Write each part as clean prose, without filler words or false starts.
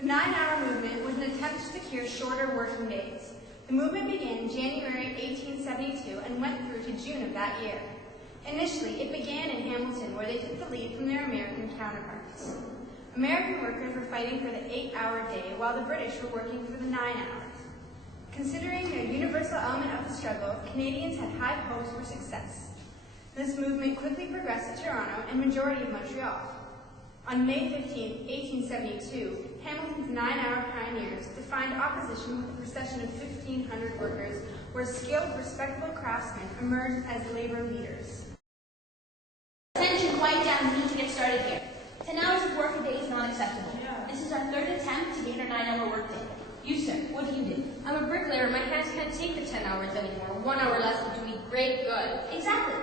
The 9-hour movement was an attempt to secure shorter working days. The movement began in January 1872 and went through to June of that year. Initially, it began in Hamilton, where they took the lead from their American counterparts. American workers were fighting for the 8-hour day, while the British were working for the 9 hours. Considering their universal element of the struggle, Canadians had high hopes for success. This movement quickly progressed to Toronto and majority of Montreal. On May 15, 1872, Hamilton's 9-hour pioneers defined opposition with a procession of 1,500 workers, where skilled, respectable craftsmen emerged as labor leaders. Attention, quiet down, we need to get started here. 10 hours of work a day is not acceptable. This is our third attempt to gain our 9-hour workday. You, sir, what do you do? I'm a bricklayer. My hands can't take the 10 hours anymore. 1 hour less would do me great good. Exactly.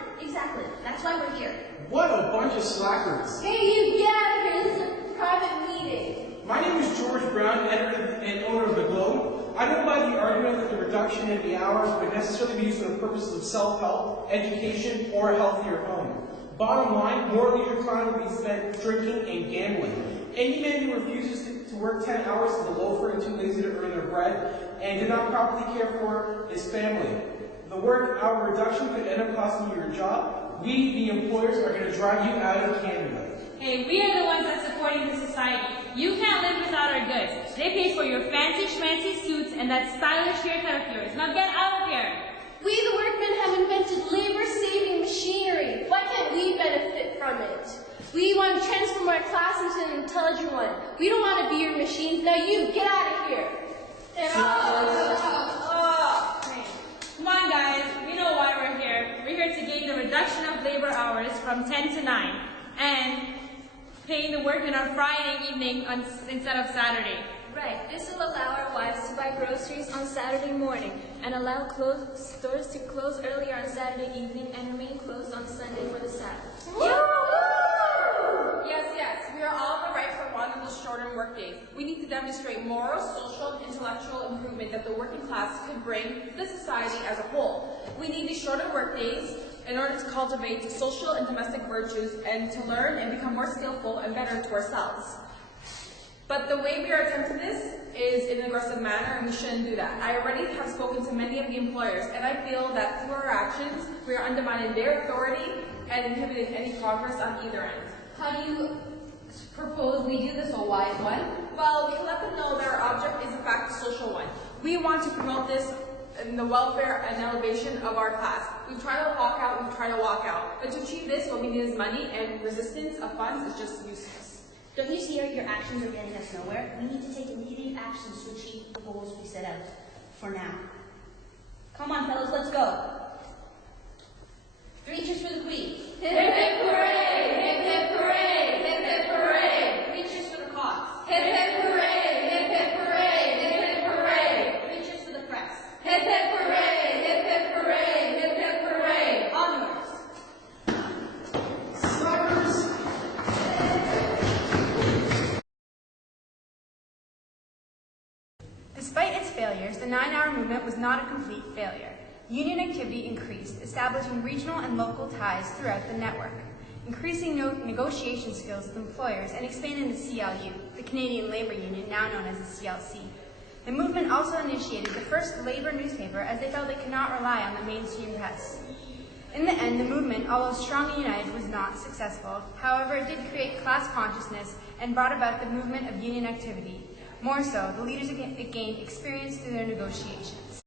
That's why we're here. What a bunch of slackers. Hey, you get out of here. This is a private meeting. My name is George Brown, editor and owner of The Globe. I don't buy the argument that the reduction in the hours would necessarily be used for the purposes of self-help, education, or a healthier home. Bottom line, more leisure time would be spent drinking and gambling. Any man who refuses to work 10 hours is a loafer and too lazy to earn their bread, and did not properly care for his family. The work hour reduction could end up costing you your job. We, the employers, are going to drive you out of Canada. Hey, we are the ones that's supporting the society. You can't live without our goods. They pay for your fancy schmancy suits and that stylish haircut of yours. Now get out of here! We, the workmen, have invented labor-saving machinery. Why can't we benefit from it? We want to transform our class into an intelligent one. We don't want to be your machines. Now you, get out of here! Come on, guys. We know why we're here. We're here to gain the reduction of labor hours from 10 to 9 and paying the workmen on Friday evening instead of Saturday. Right. This will allow our wives to buy groceries on Saturday morning and allow stores to close earlier on Saturday evening and remain closed on Sunday for the Sabbath. Yes, we are all in the right for one of the shortened workdays. We need to demonstrate moral, social, and intellectual improvement that the working class could bring to the society as a whole. We need these shorter workdays in order to cultivate the social and domestic virtues and to learn and become more skillful and better to ourselves. But the way we are attempting this is in an aggressive manner, and we shouldn't do that. I already have spoken to many of the employers, and I feel that through our actions, we are undermining their authority and inhibiting any progress on either end. How do you propose we do this, a wise one? Well, we can let them know that our object is in fact a social one. We want to promote this in the welfare and elevation of our class. We try to walk out, but to achieve this, what we need is money, and resistance of funds is just useless. Don't you see your actions are getting us nowhere? We need to take immediate actions to achieve the goals we set out for now. Come on, fellas, let's go. 3 cheers for the Queen. Hip hip hooray! Hip hip hooray! Hip hip hooray! 3 cheers for the cause. Hip hip hooray! Hip hip hooray! Hip hip hooray! 3 cheers for the press. Hip hip hooray! Hip hip hooray! Hip hip hooray! Onwards. Slackers! Despite its failures, the 9-hour movement was not a complete failure. Union activity increased, establishing regional and local ties throughout the network, increasing negotiation skills with employers, and expanding the CLU, the Canadian Labour Union, now known as the CLC. The movement also initiated the first labour newspaper, as they felt they could not rely on the mainstream press. In the end, the movement, although strong and united, was not successful. However, it did create class consciousness and brought about the movement of union activity. More so, the leaders gained experience through their negotiations.